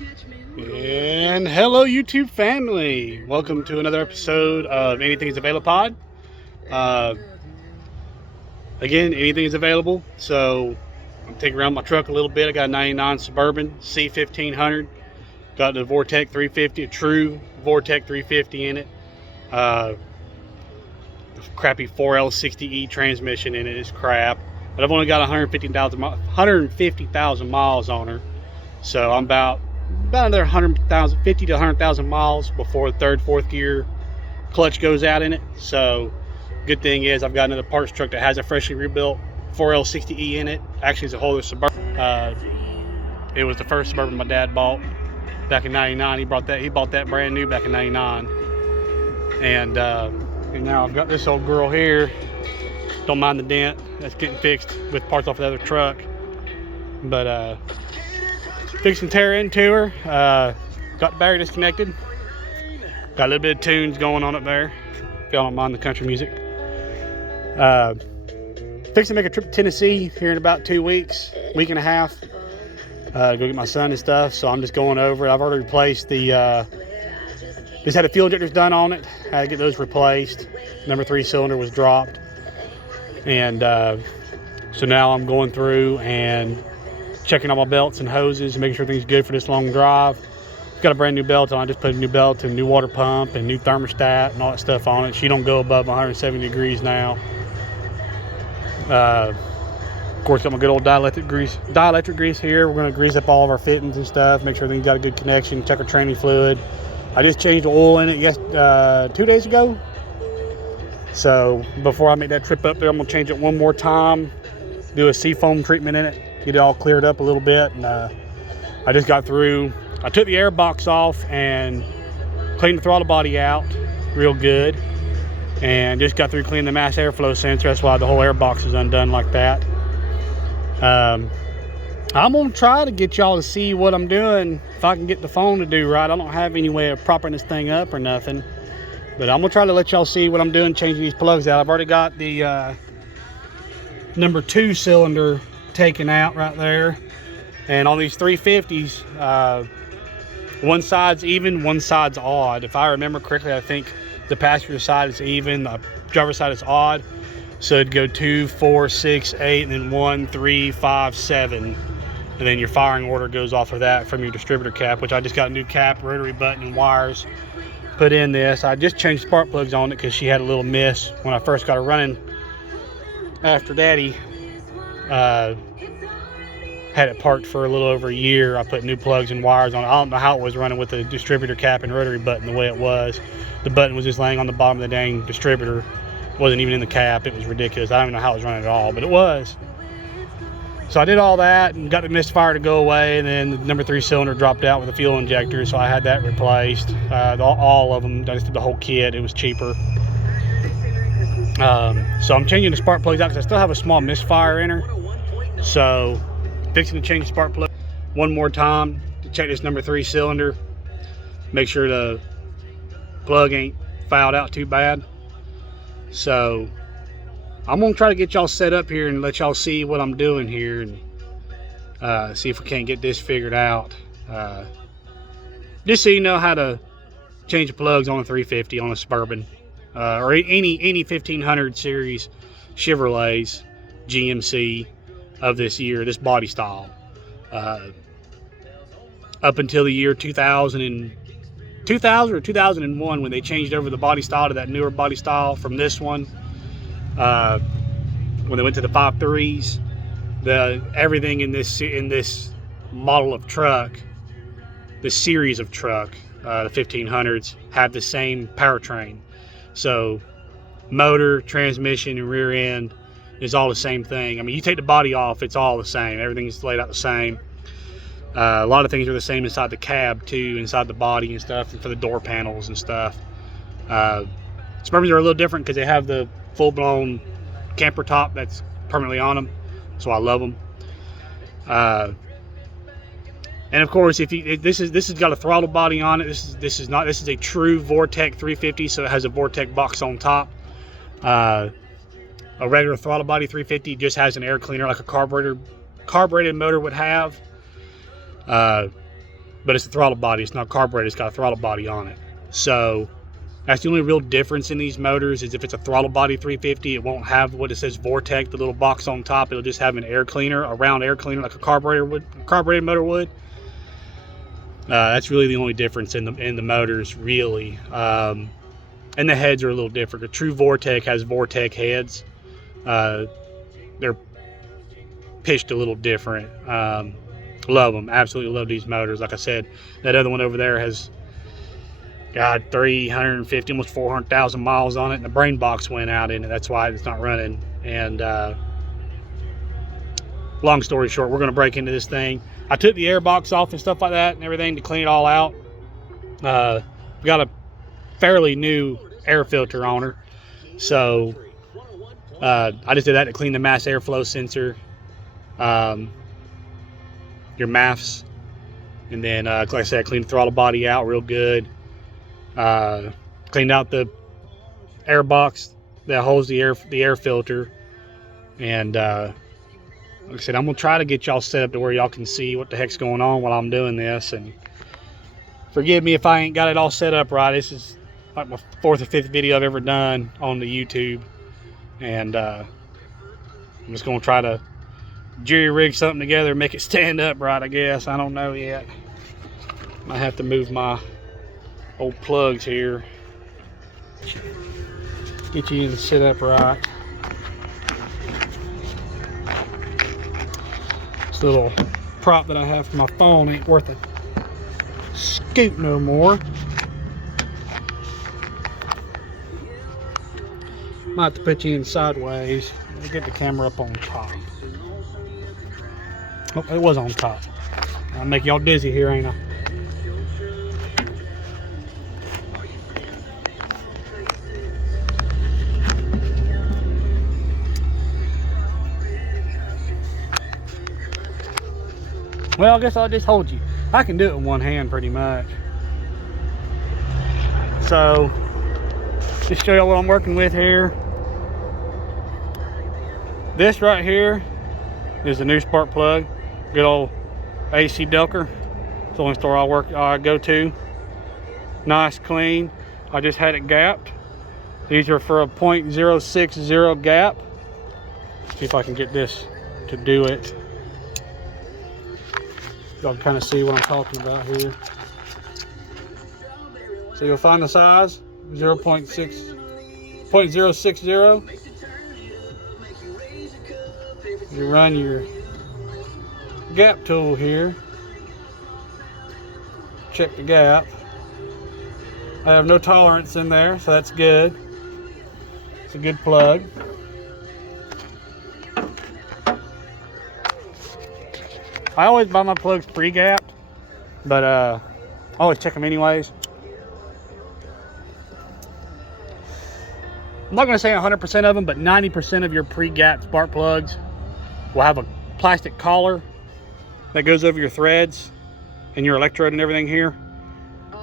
And hello YouTube family, welcome to another episode of Anything is Available Pod. Again, anything is available, so I'm taking around my truck a little bit. I got a 99 Suburban C1500, got the Vortec 350, a true Vortec 350 in it. The crappy 4L60E transmission in it is crap, but I've only got 150,000 miles on her, so I'm about another 50 to 100,000 miles before the third, fourth gear clutch goes out in it. So good thing is I've got another parts truck that has a freshly rebuilt 4L60E in it. Actually, it's a whole other Suburban. It was the first Suburban my dad bought back in '99. He bought that brand new back in '99, and now I've got this old girl here. Don't mind the dent that's getting fixed with parts off the other truck, but fixing to tear into her. Got the battery disconnected. Got a little bit of tunes going on up there, if y'all don't mind the country music. Fixing to make a trip to Tennessee here in about 2 weeks, week and a half. Go get my son and stuff, so I'm just going over it. I've already replaced the, just had the fuel injectors done on it. Had to get those replaced. Number 3 cylinder was dropped. And so now I'm going through and checking all my belts and hoses, making sure everything's good for this long drive. Got a brand new belt on. I just put a new belt and new water pump and new thermostat and all that stuff on it. She don't go above 170 degrees now. Of course, got my good old dielectric grease here. We're going to grease up all of our fittings and stuff, make sure everything's got a good connection, check our training fluid. I just changed the oil in it 2 days ago. So before I make that trip up there, I'm going to change it one more time, do a seafoam treatment in it, get it all cleared up a little bit. And I just got through. I took the air box off and cleaned the throttle body out real good, and just got through cleaning the mass airflow sensor. That's why the whole air box is undone like that. I'm gonna try to get y'all to see what I'm doing if I can get the phone to do right. I don't have any way of propping this thing up or nothing, but I'm gonna try to let y'all see what I'm doing changing these plugs out. I've already got the number 2 cylinder taken out right there, and on these 350s, one side's even, one side's odd. If I remember correctly, I think the passenger side is even, the driver's side is odd. So it'd go 2, 4, 6, 8, and then 1, 3, 5, 7. And then your firing order goes off of that from your distributor cap, which I just got a new cap, rotary button, and wires put in this. I just changed spark plugs on it because she had a little miss when I first got her running. After Daddy had it parked for a little over a year, I put new plugs and wires on it. I don't know how it was running with the distributor cap and rotary button the way it was. The button was just laying on the bottom of the dang distributor. It wasn't even in the cap. It was ridiculous. I don't even know how it was running at all, but it was. So I did all that and got the misfire to go away, and then the number 3 cylinder dropped out with the fuel injector, so I had that replaced. All of them. I just did the whole kit. It was cheaper. So I'm changing the spark plugs out because I still have a small misfire in her. So fixing to change the spark plug one more time to check this number 3 cylinder, make sure the plug ain't fouled out too bad. So I'm gonna try to get y'all set up here and let y'all see what I'm doing here, and see if we can't get this figured out. Just so you know how to change the plugs on a 350 on a Suburban, or any 1500 series Chevrolets, GMC of this year, this body style. Up until the year 2000 or 2001, when they changed over the body style to that newer body style from this one, when they went to the 5.3s, everything in this model of truck, this series of truck, the 1500s, have the same powertrain. So motor, transmission, and rear end is all the same thing. I mean, you take the body off, it's all the same. Everything's laid out the same. A lot of things are the same inside the cab too, inside the body and stuff, and for the door panels and stuff. Suburbans are a little different because they have the full-blown camper top that's permanently on them, so I love them. And of course, this has got a throttle body on it. This is a true Vortec 350, so it has a Vortec box on top. A regular throttle body 350 just has an air cleaner like a carbureted motor would have. but it's a throttle body. It's not carbureted. It's got a throttle body on it. So that's the only real difference in these motors, is if it's a throttle body 350, it won't have what it says Vortec, the little box on top. It'll just have an air cleaner, a round air cleaner like a carbureted motor would. That's really the only difference in the motors, really. And the heads are a little different. A true Vortec has Vortec heads. They're pitched a little different. Love them. Absolutely love these motors. Like I said, that other one over there has got 350, almost 400,000 miles on it, and the brain box went out in it. That's why it's not running. And long story short, we're going to break into this thing. I took the air box off and stuff like that and everything to clean it all out. We got a fairly new air filter on her, so I just did that to clean the mass airflow sensor, your MAFs, and then like I said, I cleaned the throttle body out real good. Cleaned out the air box that holds the air filter, and like I said, I'm gonna try to get y'all set up to where y'all can see what the heck's going on while I'm doing this. And forgive me if I ain't got it all set up right. This is like my 4th or 5th video I've ever done on the YouTube, and I'm just gonna try to jury rig something together, make it stand up right, I guess. I don't know yet. Might have to move my old plugs here, get you set up right. This little prop that I have for my phone ain't worth a scoot no more. Might have to put you in sideways and get the camera up on top. Oh, it was on top. I'll make y'all dizzy here, ain't I? Well, I guess I'll just hold you. I can do it with one hand pretty much. So, just show y'all what I'm working with here. This right here is the new spark plug. Good old AC Delker. It's the only store I go to. Nice, clean. I just had it gapped. These are for a 0.060 gap. See if I can get this to do it. Y'all can kind of see what I'm talking about here. So you'll find the size, 0.060. You run your gap tool here. Check the gap. I have no tolerance in there, so that's good. It's a good plug. I always buy my plugs pre-gapped, but I always check them anyways. I'm not going to say 100% of them, but 90% of your pre-gapped spark plugs will have a plastic collar that goes over your threads and your electrode and everything here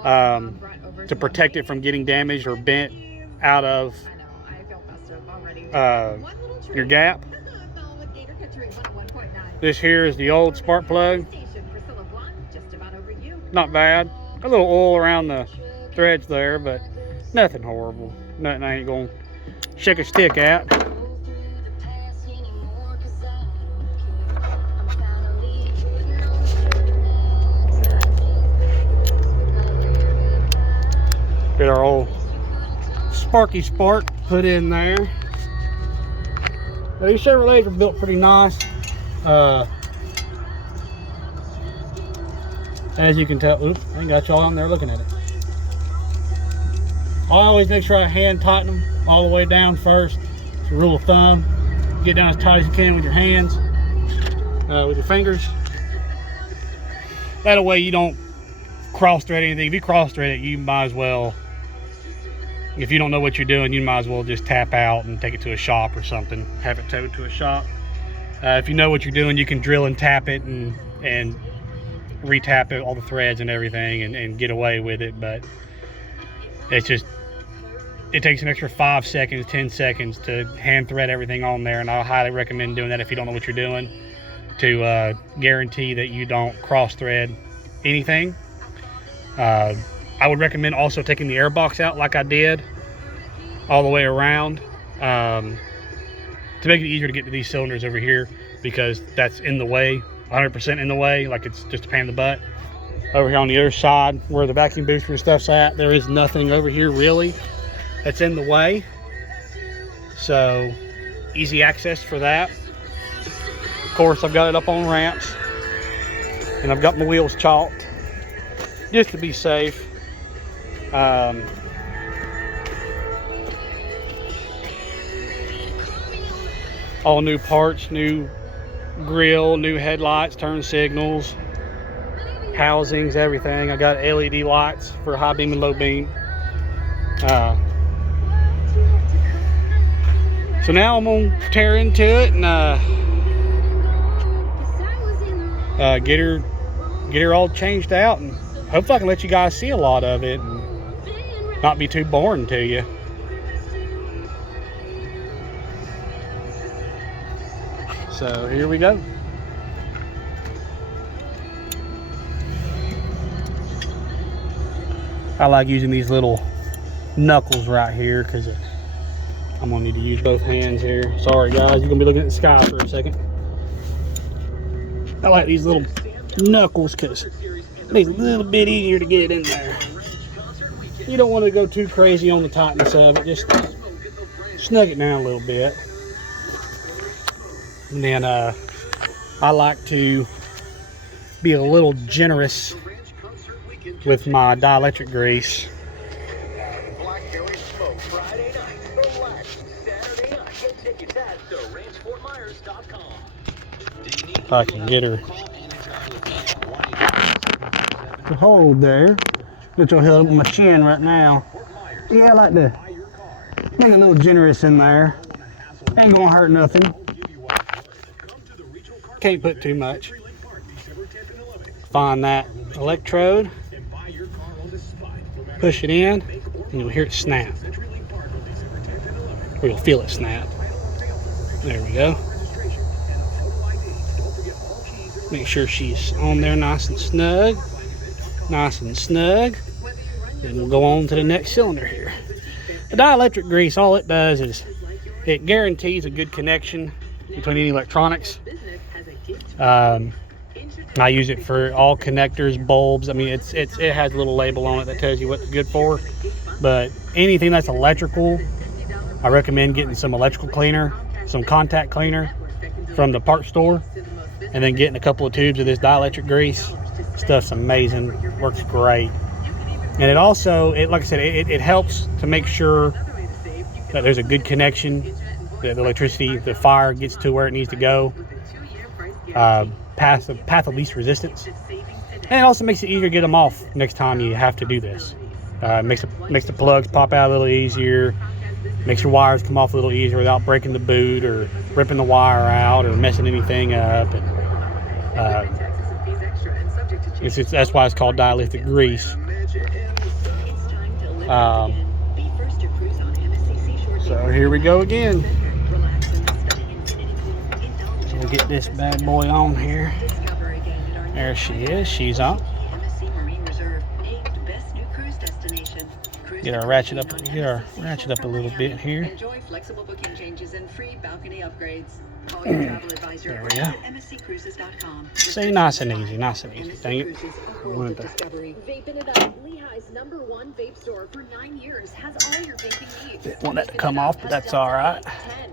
to protect it from getting damaged or bent out of your gap. This here is the old spark plug. Not bad. A little oil around the threads there, but nothing horrible. Nothing I ain't gonna shake a stick at. Get our old Sparky Spark put in there. Now, these Chevrolets are built pretty nice. As you can tell, oops, I ain't got y'all on there looking at it. I always make sure I hand tighten them all the way down first. It's a rule of thumb. Get down as tight as you can with your hands, with your fingers. That way you don't cross thread anything. If you cross thread it, you might as well, if you don't know what you're doing, you might as well just tap out and take it to a shop or something. Have it towed to a shop. If you know what you're doing, you can drill and tap it and re-tap it, all the threads and everything, and get away with it. But it's just, it takes an extra 5 seconds, 10 seconds to hand thread everything on there, and I highly recommend doing that if you don't know what you're doing, to guarantee that you don't cross thread anything. I would recommend also taking the air box out like I did all the way around, to make it easier to get to these cylinders over here, because that's in the way, 100% in the way, like it's just a pain in the butt. Over here on the other side where the vacuum booster and stuff's at, there is nothing over here really that's in the way, so easy access for that. Of course, I've got it up on ramps, and I've got my wheels chalked just to be safe. All new parts, new grill, new headlights, turn signals, housings, everything. I got LED lights for high beam and low beam. So now I'm gonna tear into it and get her all changed out, and hopefully I can let you guys see a lot of it and not be too boring to you. So here we go. I like using these little knuckles right here because I'm gonna need to use both hands here. Sorry guys, you're gonna be looking at the sky for a second. I like these little knuckles because it makes it a little bit easier to get it in there. You don't want to go too crazy on the tightness of it, just snug it down a little bit. And then I like to be a little generous with my dielectric grease. If I can get her to hold there, which will help my chin right now. Yeah, I like to make a little generous in there. Ain't gonna hurt nothing. Can't put too much. Find that electrode, push it in, and you'll hear it snap. Or you'll feel it snap. There we go. Make sure she's on there nice and snug. Nice and snug. Then we'll go on to the next cylinder here. The dielectric grease, all it does is it guarantees a good connection between any electronics. I use it for all connectors, bulbs. I mean, it has a little label on it that tells you what it's good for. But anything that's electrical, I recommend getting some electrical cleaner, some contact cleaner from the parts store, and then getting a couple of tubes of this dielectric grease. Stuff's amazing, works great. And it also, like I said, it helps to make sure that there's a good connection, that the electricity, the fire gets to where it needs to go. Path of least resistance, and it also makes it easier to get them off next time you have to do this. Makes the plugs pop out a little easier, makes your wires come off a little easier without breaking the boot or ripping the wire out or messing anything up. And that's why it's called dielectric grease. So here we go again. We'll get this bad boy on here. There she is. She's on. Get our ratchet up a little bit here. There we go. See, nice and easy, nice and easy. Dang it. I wanted to. Didn't want that to come off, but that's all right.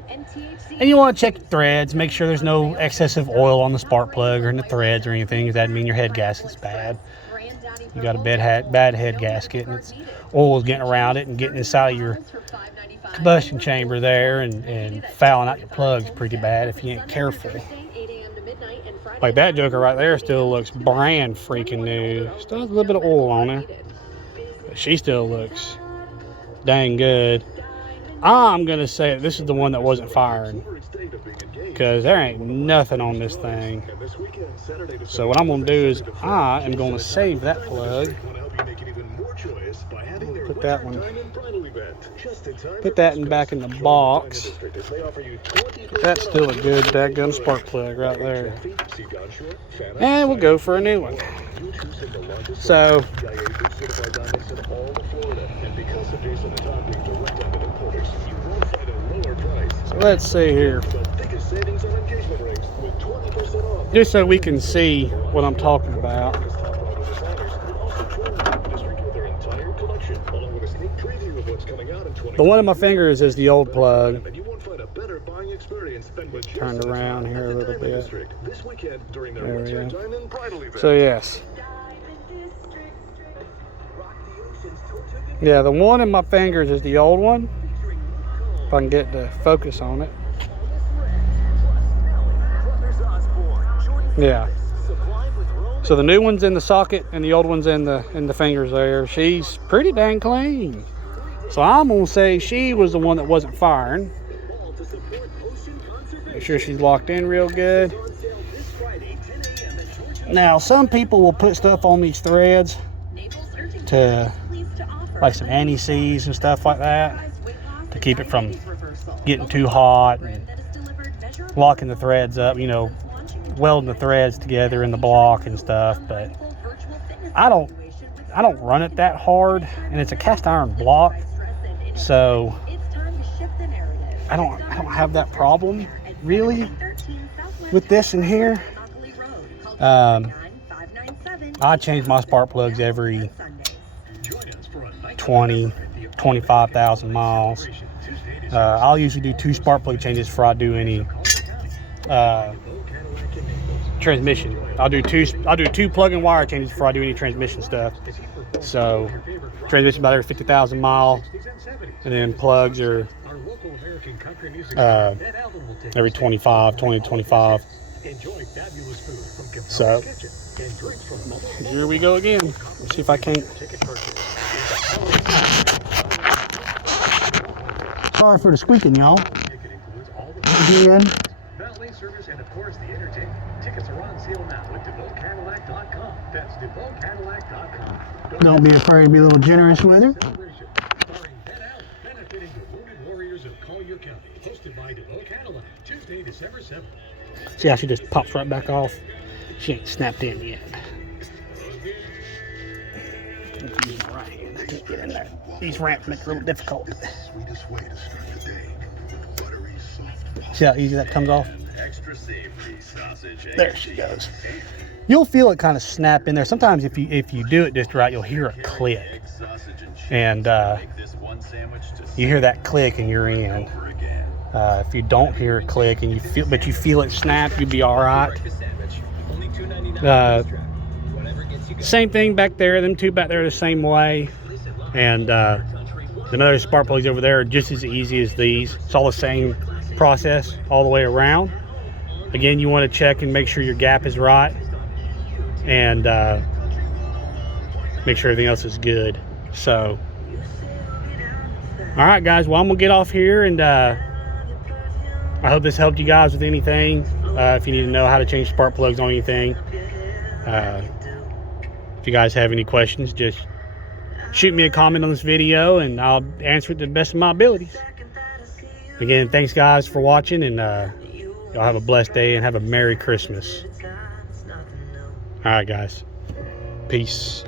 And you want to check the threads, make sure there's no excessive oil on the spark plug or in the threads or anything. That mean your head gasket's bad. You got a bad head gasket, and it's oil's getting around it and getting inside of your combustion chamber there and fouling out your plugs pretty bad if you ain't careful. Like that joker right there still looks brand freaking new. Still has a little bit of oil on her, but she still looks dang good. I'm gonna say this is the one that wasn't firing, because there ain't nothing on this thing. So what I'm gonna do is I am gonna save that plug. Put that back in the box. That's still a good dadgum spark plug right there. And we'll go for a new one. So certified diamonds in all of Florida. And because of Jason and Todd being direct diamond importers, you won't find a lower price. So let's see here. The biggest savings on engagement rings with 20% off. Just so we can see what I'm talking about. The one in my fingers is the old plug. Turned around here a little bit. There we go. So yes. Yeah, the one in my fingers is the old one. If I can get the focus on it. Yeah. So the new one's in the socket and the old one's in the fingers there. She's pretty dang clean. So I'm gonna say she was the one that wasn't firing. Make sure she's locked in real good. Now some people will put stuff on these threads to like some anti-seize and stuff like that to keep it from getting too hot and locking the threads up, you know, welding the threads together in the block and stuff. But I don't run it that hard, and it's a cast iron block, so I don't have that problem really with this in here. I change my spark plugs every 25,000 miles. I'll usually do 2 spark plug changes before I do any transmission. I'll do two plug and wire changes before I do any transmission stuff. So transmission about every 50,000 miles, and then plugs are every 20-25. So here we go again. Let's see if I can't. Sorry for the squeaking, y'all. Again. Valet service and of course the entertainment. Tickets are on sale now at DeVauxCadillac.com. That's DeVauxCadillac.com. Don't be afraid to be a little generous with her. Celebration starring Ben Out, benefiting the wounded warriors of Collier County. Hosted by DeVaux Cadillac, Tuesday, December 7th. See how she just pops right back off? She ain't snapped in yet. Use my right hand. I can't get in there. These ramps make it a little difficult. See how easy that comes off? There she goes. You'll feel it kind of snap in there. Sometimes if you do it just right, you'll hear a click. And you hear that click and you're in. If you don't hear a click and you feel it snap, you'll be all right. Same thing back there. Them two back there the same way. And the other spark plugs over there are just as easy as these. It's all the same process all the way around. Again, you want to check and make sure your gap is right, and make sure everything else is good. So all right guys, well I'm gonna get off here, and I hope this helped you guys with anything. If you need to know how to change spark plugs on anything, if you guys have any questions, just shoot me a comment on this video and I'll answer it to the best of my abilities. Again, thanks guys for watching, and y'all have a blessed day and have a Merry Christmas. All right guys, peace.